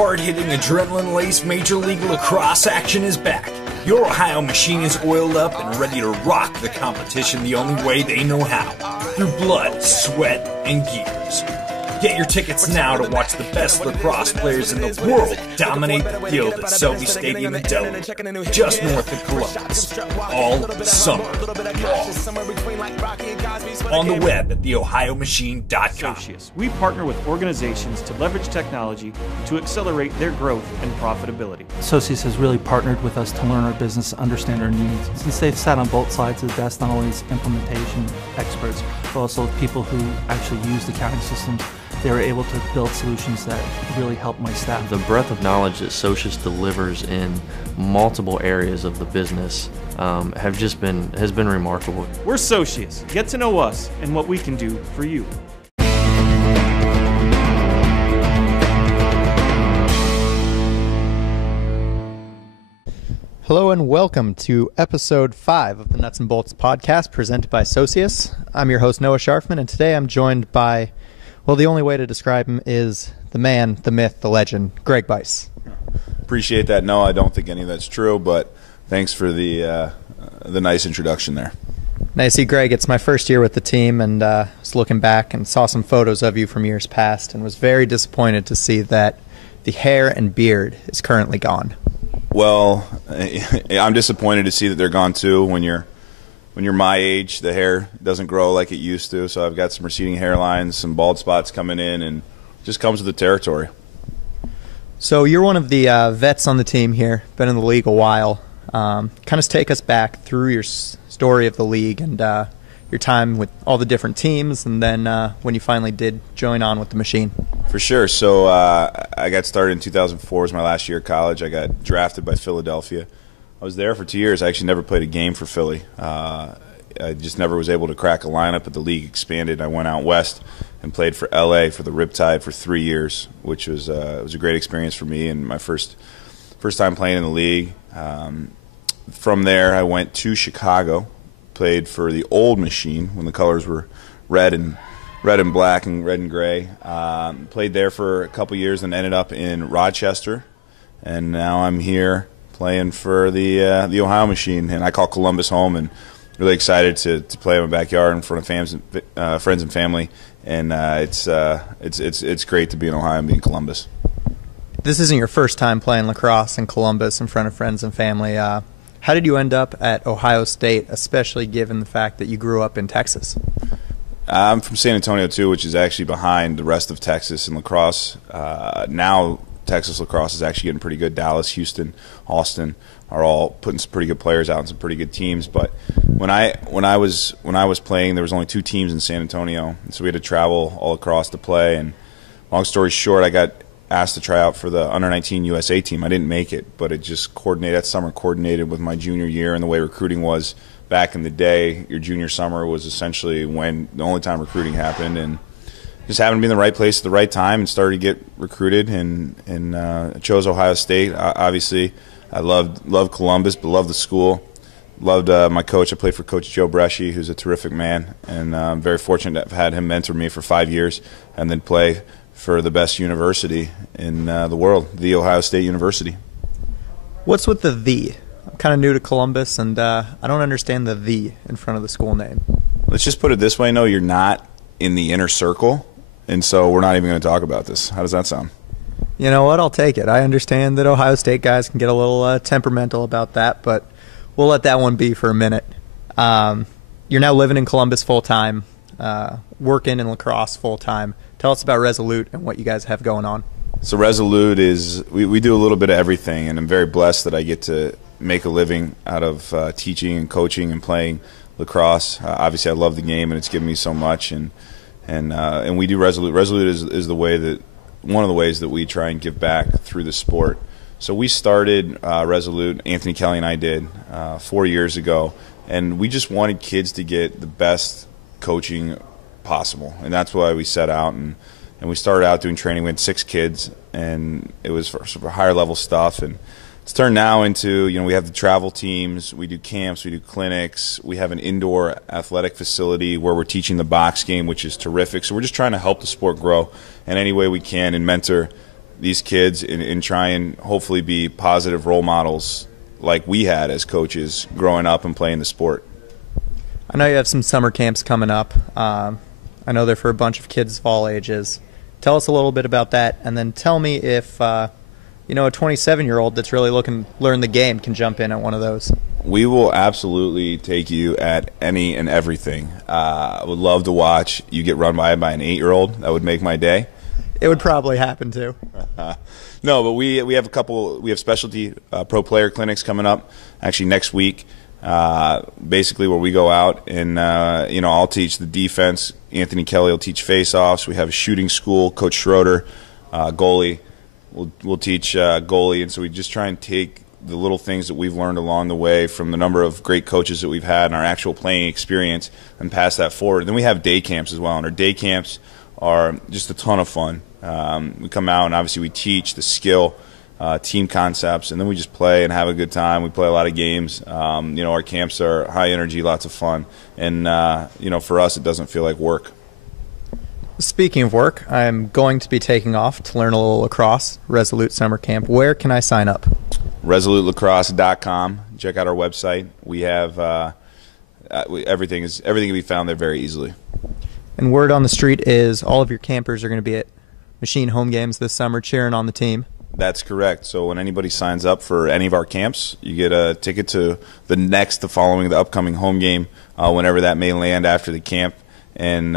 Hard-hitting, adrenaline-laced Major League Lacrosse action is back. Your Ohio machine is oiled up and ready to rock the competition the only way they know how, through blood, sweat, and gears. Get your tickets now to watch the best lacrosse players in the world dominate the field at Selby Stadium in Delaware, just north of Columbus, all summer long. On the web at theohiomachine.com. We partner with organizations to leverage technology to accelerate their growth and profitability. Socius has really partnered with us to learn our business, understand our needs. Since they've sat on both sides of the desk, not only as implementation experts, but also people who actually use the accounting systems, they were able to build solutions that really help my staff. The breadth of knowledge that Socius delivers in multiple areas of the business has been remarkable. We're Socius. Get to know us and what we can do for you. Hello and welcome to episode 5 of the Nuts and Bolts podcast presented by Socius. I'm your host Noah Scharfman, and today I'm joined by, well, the only way to describe him is the man, the myth, the legend, Greg Bice. Appreciate that. No, I don't think any of that's true, but thanks for the nice introduction there. Nice to see Greg. It's my first year with the team, and I was looking back and saw some photos of you from years past and was very disappointed to see that the hair and beard is currently gone. Well, I'm disappointed to see that they're gone too. When you're my age, the hair doesn't grow like it used to, so I've got some receding hairlines, some bald spots coming in, and it just comes with the territory. So you're one of the vets on the team here, been in the league a while. Kind of take us back through your story of the league and your time with all the different teams, and then when you finally did join on with the machine. For sure. So I got started in 2004, was my last year of college. I got drafted by Philadelphia. I was there for 2 years. I actually never played a game for Philly. I just never was able to crack a lineup, but the league expanded. I went out west and played for LA for the Riptide for 3 years, which was it was a great experience for me and my first time playing in the league. From there, I went to Chicago, played for the old machine when the colors were red and black and red and gray. Played there for a couple years and ended up in Rochester, and now I'm here playing for the Ohio machine, and I call Columbus home, and really excited to play in my backyard in front of friends and family, and it's great to be in Ohio and be in Columbus. This isn't your first time playing lacrosse in Columbus in front of friends and family. How did you end up at Ohio State, especially given the fact that you grew up in Texas? I'm from San Antonio too, which is actually behind the rest of Texas in lacrosse. Now Texas lacrosse is actually getting pretty good. Dallas, Houston, Austin are all putting some pretty good players out and some pretty good teams. But when I was playing, there was only 2 teams in San Antonio, and so we had to travel all across to play. And long story short, I got asked to try out for the under-19 USA team. I didn't make it, but it just that summer coordinated with my junior year, and the way recruiting was back in the day. Your junior summer was essentially when the only time recruiting happened, and just happened to be in the right place at the right time and started to get recruited, and chose Ohio State. Obviously, I loved Columbus, but loved the school. Loved my coach. I played for Coach Joe Bresci, who's a terrific man, and I'm very fortunate to have had him mentor me for 5 years and then play for the best university in the world, The Ohio State University. What's with the? I'm kind of new to Columbus, and I don't understand the in front of the school name. Let's just put it this way, no, you're not in the inner circle, and so we're not even going to talk about this. How does that sound? You know what? I'll take it. I understand that Ohio State guys can get a little temperamental about that, but we'll let that one be for a minute. You're now living in Columbus full-time, working in lacrosse full-time. Tell us about Resolute and what you guys have going on. So Resolute is, we do a little bit of everything, and I'm very blessed that I get to make a living out of teaching and coaching and playing lacrosse. Obviously, I love the game, and it's given me so much, and we do Resolute. Resolute is one of the ways that we try and give back through the sport. So we started Resolute, Anthony Kelly and I did, 4 years ago, and we just wanted kids to get the best coaching possible, and that's why we set out, and we started out doing training. We had 6 kids, and it was for sort of higher level stuff, and it's turned now into, we have the travel teams, we do camps, we do clinics, we have an indoor athletic facility where we're teaching the box game, which is terrific. So we're just trying to help the sport grow in any way we can and mentor these kids and try and hopefully be positive role models like we had as coaches growing up and playing the sport. I know you have some summer camps coming up. I know they're for a bunch of kids of all ages. Tell us a little bit about that, and then tell me if a 27-year-old that's really looking to learn the game can jump in at one of those. We will absolutely take you at any and everything. I would love to watch you get run by an 8-year-old. That would make my day. It would probably happen too. No, but we have we have specialty pro player clinics coming up actually next week. Basically where we go out and I'll teach the defense. Anthony Kelly will teach face-offs. We have a shooting school. Coach Schroeder, goalie, will teach goalie, and so we just try and take the little things that we've learned along the way from the number of great coaches that we've had and our actual playing experience and pass that forward. Then we have day camps as well, and our day camps are just a ton of fun. We come out and obviously we teach the skill, team concepts, and then we just play and have a good time. We play a lot of games. Our camps are high energy, lots of fun, and for us it doesn't feel like work. Speaking of work, I'm going to be taking off to learn a little lacrosse, Resolute Summer Camp. Where can I sign up? ResoluteLacrosse.com. Check out our website. We have everything can be found there very easily. And word on the street is all of your campers are going to be at Machine home games this summer cheering on the team. That's correct. So when anybody signs up for any of our camps, you get a ticket to the upcoming home game, whenever that may land after the camp. And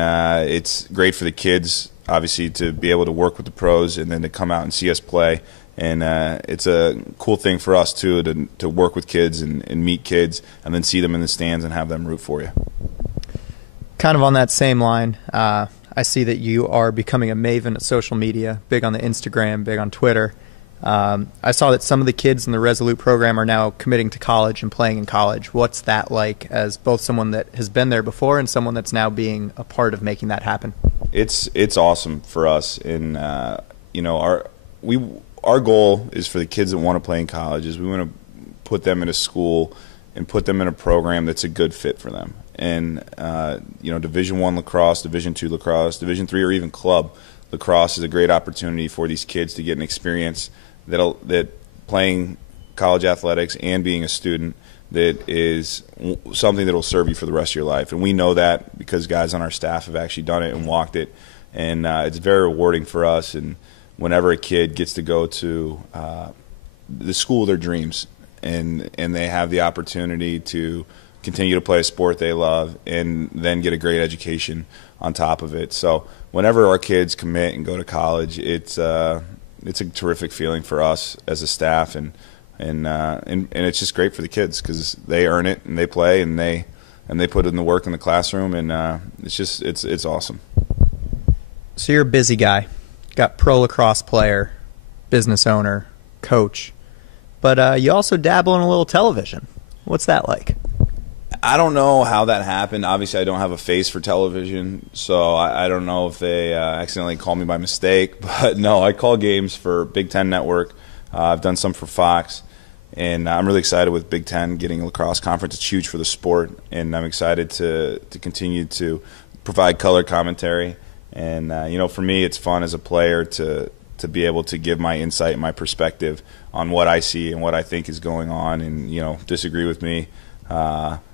it's great for the kids, obviously, to be able to work with the pros and then to come out and see us play. And it's a cool thing for us, too, to work with kids and meet kids and then see them in the stands and have them root for you. Kind of on that same line, I see that you are becoming a maven at social media, big on the Instagram, big on Twitter. I saw that some of the kids in the Resolute program are now committing to college and playing in college. What's that like as both someone that has been there before and someone that's now being a part of making that happen? It's awesome for us. And, our goal is for the kids that want to play in college is we want to put them in a school and put them in a program that's a good fit for them. And, Division I lacrosse, Division II lacrosse, Division III, or even club lacrosse is a great opportunity for these kids to get an experience that playing college athletics and being a student that is something that will serve you for the rest of your life. And we know that because guys on our staff have actually done it and walked it. And it's very rewarding for us. And whenever a kid gets to go to the school of their dreams and they have the opportunity to continue to play a sport they love and then get a great education on top of it. So whenever our kids commit and go to college, it's a terrific feeling for us as a staff, and it's just great for the kids because they earn it and they play and they put in the work in the classroom, and it's awesome. So you're a busy guy, got pro lacrosse player, business owner, coach, but you also dabble in a little television. What's that like? I don't know how that happened. Obviously, I don't have a face for television, so I don't know if they accidentally called me by mistake. But no, I call games for Big Ten Network. I've done some for Fox, and I'm really excited with Big Ten getting a lacrosse conference. It's huge for the sport, and I'm excited to continue to provide color commentary. And for me, it's fun as a player to be able to give my insight and my perspective on what I see and what I think is going on, and disagree with me.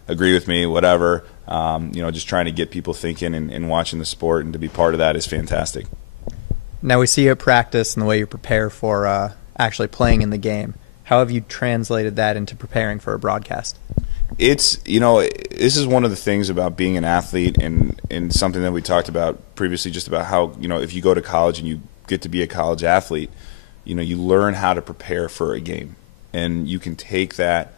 Agree with me, whatever. Just trying to get people thinking and watching the sport, and to be part of that is fantastic. Now we see you at practice and the way you prepare for actually playing in the game. How have you translated that into preparing for a broadcast? This is one of the things about being an athlete and something that we talked about previously, just about how, if you go to college and you get to be a college athlete, you learn how to prepare for a game, and you can take that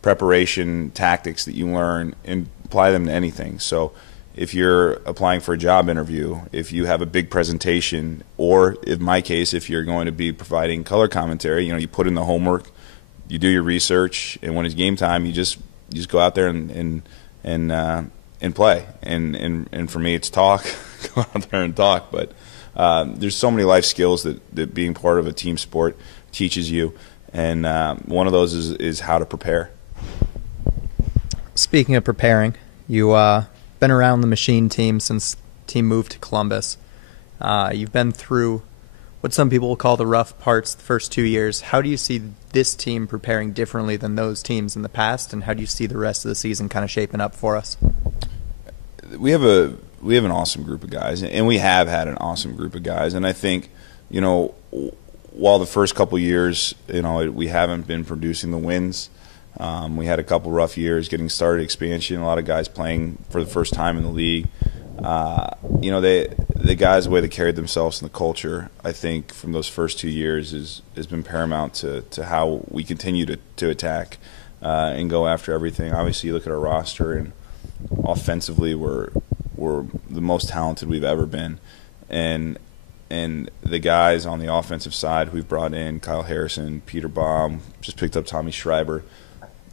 preparation tactics that you learn and apply them to anything. So if you're applying for a job interview, if you have a big presentation, or in my case, if you're going to be providing color commentary, you put in the homework, you do your research, and when it's game time, you just go out there and play. And for me, it's talk. Go out there and talk. But there's so many life skills that being part of a team sport teaches you, and one of those is how to prepare. Speaking of preparing, you've been around the Machine team since the team moved to Columbus. You've been through what some people will call the rough parts the first 2 years. How do you see this team preparing differently than those teams in the past, and how do you see the rest of the season kind of shaping up for us? We have an awesome group of guys, and we have had an awesome group of guys. And I think, while the first couple years, we haven't been producing the wins. We had a couple rough years getting started, expansion, a lot of guys playing for the first time in the league. The guys, the way they carried themselves and the culture, I think from those first 2 years has been paramount to how we continue to attack and go after everything. Obviously, you look at our roster, and offensively we're the most talented we've ever been. And the guys on the offensive side we've brought in, Kyle Harrison, Peter Baum, just picked up Tommy Schreiber.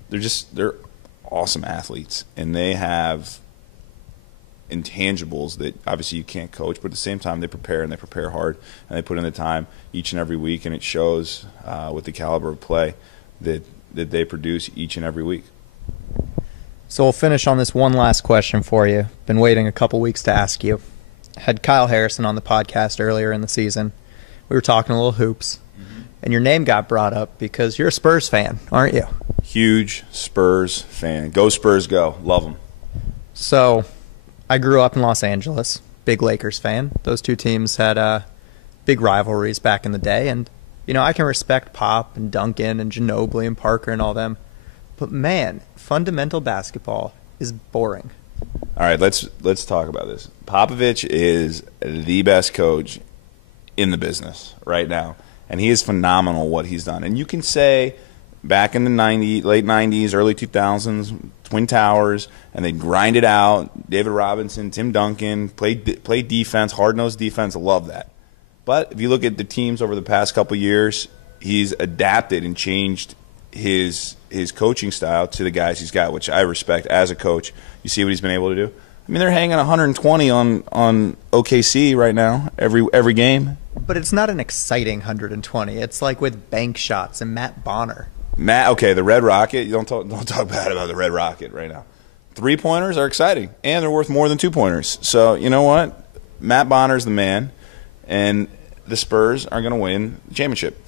They're awesome athletes, and they have intangibles that obviously you can't coach, but at the same time they prepare hard, and they put in the time each and every week, and it shows with the caliber of play that they produce each and every week. So we'll finish on this one last question for you. Been waiting a couple weeks to ask you. Had Kyle Harrison on the podcast earlier in the season. We were talking a little hoops, and your name got brought up because you're a Spurs fan, aren't you? Huge Spurs fan. Go Spurs, go. Love them. So I grew up in Los Angeles, big Lakers fan. Those two teams had big rivalries back in the day, and I can respect Pop and Duncan and Ginobili and Parker and all them, but man, fundamental basketball is boring. All right, let's talk about this. Popovich is the best coach in the business right now, and he is phenomenal what he's done. And you can say back in the late 90s, early 2000s, Twin Towers, and they grind it out. David Robinson, Tim Duncan, play defense, hard-nosed defense. I love that. But if you look at the teams over the past couple years, he's adapted and changed his coaching style to the guys he's got, which I respect as a coach. You see what he's been able to do? I mean, they're hanging 120 on OKC right now, every game. But it's not an exciting 120. It's like with bank shots and Matt Bonner. Okay, the Red Rocket. You don't talk bad about the Red Rocket right now. 3-pointers are exciting, and they're worth more than 2-pointers. So you know what? Matt Bonner's the man, and the Spurs are going to win the championship.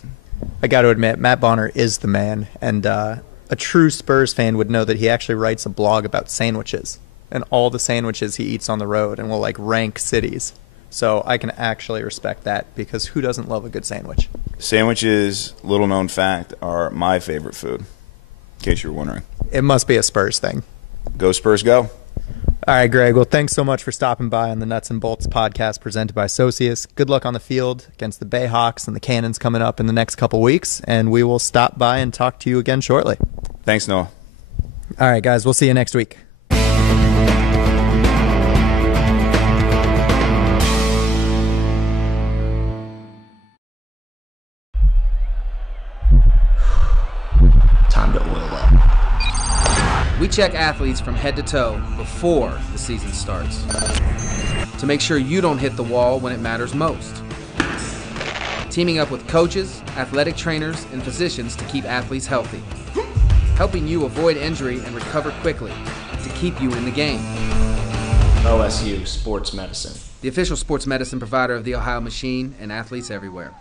I got to admit, Matt Bonner is the man, and a true Spurs fan would know that he actually writes a blog about sandwiches and all the sandwiches he eats on the road, and will rank cities. So I can actually respect that, because who doesn't love a good sandwich? Sandwiches, little known fact, are my favorite food, in case you were wondering. It must be a Spurs thing. Go Spurs, go. All right, Greg. Well, thanks so much for stopping by on the Nuts and Bolts podcast presented by Socius. Good luck on the field against the Bayhawks and the Cannons coming up in the next couple weeks, and we will stop by and talk to you again shortly. Thanks, Noah. All right, guys. We'll see you next week. Time to oil up. We check athletes from head to toe before the season starts to make sure you don't hit the wall when it matters most. Teaming up with coaches, athletic trainers, and physicians to keep athletes healthy. Helping you avoid injury and recover quickly to keep you in the game. OSU Sports Medicine. The official sports medicine provider of the Ohio Machine and athletes everywhere.